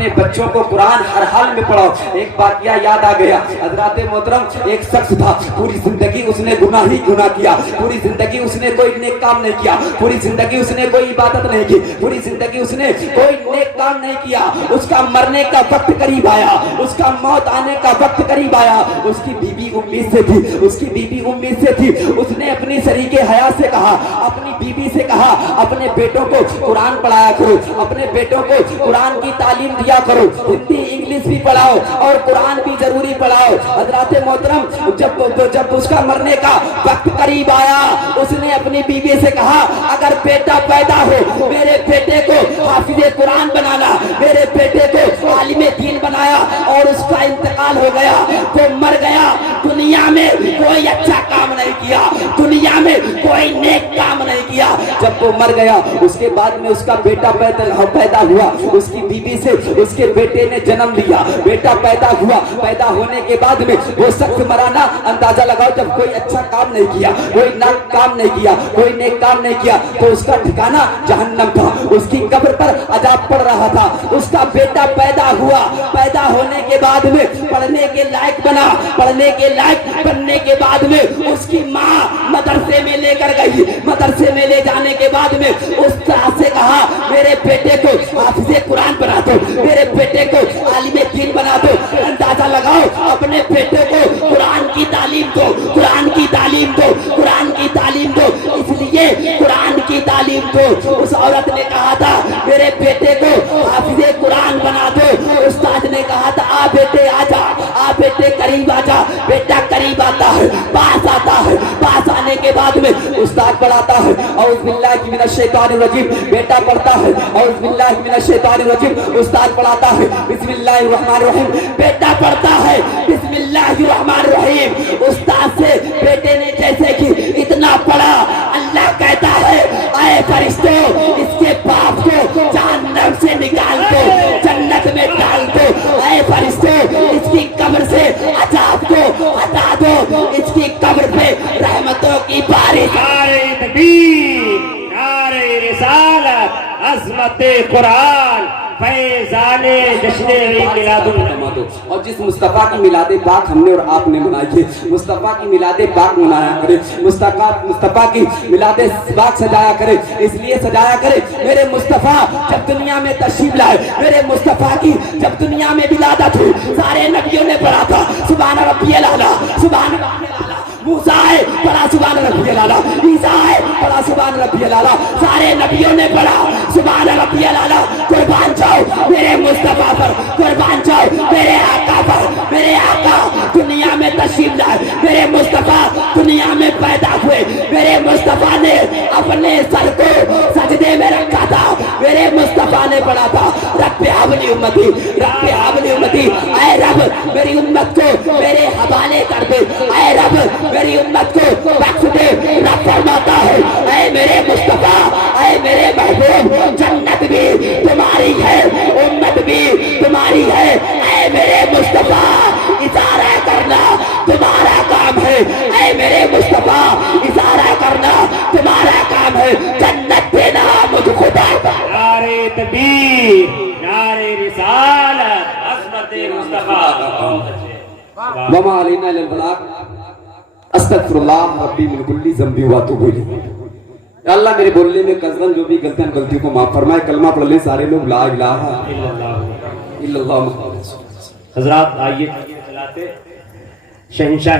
اپنے بچوں کو قرآن ہر حال میں پڑھاؤ۔ ایک واقعہ یاد آ گیا حضرات محترم، ایک شخص تھا پوری زندگی اس نے گناہ ہی گناہ کیا، پوری زندگی اس نے کوئی نیک کام نہیں کیا، پوری زندگی اس نے کوئی عبادت نہیں کی، پوری زندگی اس نے کوئی نیک کام نہیں کیا۔ اس کا مرنے کا وقت قریب آیا، اس کا موت آنے کا وقت قریب آیا۔ اس کی بیوی امید سے تھی، اس کی بیوی امید سے تھی۔ اس نے اپنی شریک حیات سے کہا، اپنی بیوی سے کہا اپنے بیٹوں کو قرآن پڑھایا کرو، اپنے بیٹوں کو قرآن کی تعلیم دیا کرو، ہندی انگلش بھی پڑھاؤ اور قرآن بھی ضروری پڑھاؤ۔ حضرات محترم جب اس کا مرنے کا وقت قریب آیا، اس نے اپنی بیوی سے کہا اگر بیٹا پیدا ہو میرے بیٹے کو حافظ قرآن بنانا، میرے بیٹے کو عالم دین بنایا۔ اور اس کا انتقال ہو گیا، وہ مر گیا، دنیا میں کوئی اچھا کام نہیں کیا، دنیا میں کوئی نیک کام نہیں کیا۔ جب وہ مر گیا اس کے بعد میں اس کا بیٹا پیدا ہوا، اس کی بیوی سے اس کے بیٹے نے جنم لیا، بیٹا پیدا ہوا۔ پیدا ہونے کے بعد میں وہ شخص مرانا اندازہ لگاؤ جب کوئی اچھا کام نہیں کیا، کوئی نیک کام نہیں کیا، کوئی نیک کام نہیں کیا تو اس کا ٹھکانہ جہنم تھا، اس کی قبر پر عذاب پڑ رہا تھا۔ اس کا بیٹا پیدا ہوا، پیدا ہونے کے بعد میں پڑھنے کے لائق بنا، پڑھنے کے لائق بننے کے بعد میں اس کی ماں مدرسے میں لے کر گئی۔ مدرسے میں لے جانے کے بعد میں اس طرح سے کہا میرے بیٹے کو حافظ قرآن بنا دو، میرے بیٹے کو عالم دین بنا دو۔ اندازہ لگاؤ اپنے بیٹے کو قرآن کی تعلیم دو، قرآن کی تعلیم دو، قرآن کی تعلیم دو، اس لیے قرآن کی تعلیم دو۔ اس عورت نے کہا تھا میرے بیٹے کو حافظ قرآن بنا دو۔ استاد نے کہا تھا آ بیٹے آ جا، آ بیٹے قریب آ جا۔ بیٹا قریب آتا ہے، پاس آتا ہے، پاس آنے کے بعد میں استاد پڑھاتا ہے اعوذ باللہ من الشیطان الرجیم، بیٹا پڑھتا ہے اعوذ باللہ من الشیطان الرجیم، استاد پڑھاتا ہے بسم اللہ الرحمن الرحیم، بیٹا پڑھتا ہے بسم اللہ الرحمن الرحیم۔ استاد سے بیٹے نے جیسے کہ اتنا پڑھا، اللہ کہتا ہے اے فرشتوں اس کے باپ کو جہنم سے نکال دو، جنت میں ڈال دو۔ اے فرشتوں اس کی قبر سے عذاب کو ہٹا دو، اس کی قبر پہ رحمتوں کی بارش۔ نعرہ تکبیر، نعرہ رسالت، عظمت قرآن، فیضان جشن عید میلاد النبی۔ اور جس مصطفیٰ کی میلاد پاک ہم نے اور آپ نے منائی ہے، مصطفیٰ کی میلاد پاک منایا کرے، مصطفیٰ کی میلاد پاک سجایا کرے، اس لیے سجایا کرے میرے مصطفیٰ جب دنیا میں تشریف لائے، میرے مصطفیٰ کی جب دنیا میں ولادت ہوئی سارے نبیوں نے پڑھا تھا سبحان ربی الاعلیٰ، سبحان ربی الاعلیٰ۔ موسیٰ ہے پڑھا سبحان ربی الاعلیٰ، عیسیٰ ہے پڑھا سبحان ربی الاعلیٰ، سارے نبیوں نے پڑھا سبحان ربی الاعلیٰ۔ قربان جاؤ میرے مصطفیٰ پر، قربان جاؤ میرے آقا پر۔ میرے آقا دنیا میں تشریف لائے، میرے مصطفیٰ دنیا میں پیدا ہوئے، میرے مصطفیٰ نے اپنے سر کو سجدے میں رکھا تھا، میرے مصطفیٰ نے پڑھا تھا رب حبلی امتی، رب حبلی امتی، اے رب میری امت کو میرے حوالے کر دے، اے رب میری امت کو بخش دے۔ رب فرماتا ہے اے میرے مصطفیٰ، اے میرے محبوب جنت بھی تمہاری ہے، امت بھی تمہاری ہے۔ اے میرے مصطفیٰ اشارہ کرنا تمہارا کام ہے، اے میرے مصطفیٰ اشارہ کرنا تمہارا کام ہے، جنت دینا مجھ خدا کا۔ نعرہ تکبیر، نعرہ رسالت، عظمت مصطفیٰ۔ وما علینا الا البلاغ، استغفر اللہ ربی من کل ذنب واتوب الیہ۔ یا اللہ میرے بولنے میں قصداً جو بھی غلطیوں کو معاف فرمائے۔ کلمہ پڑھ لیں سارے لوگ لا الہ الا اللہ۔ حضرات آئیے چلاتے شہنشاہ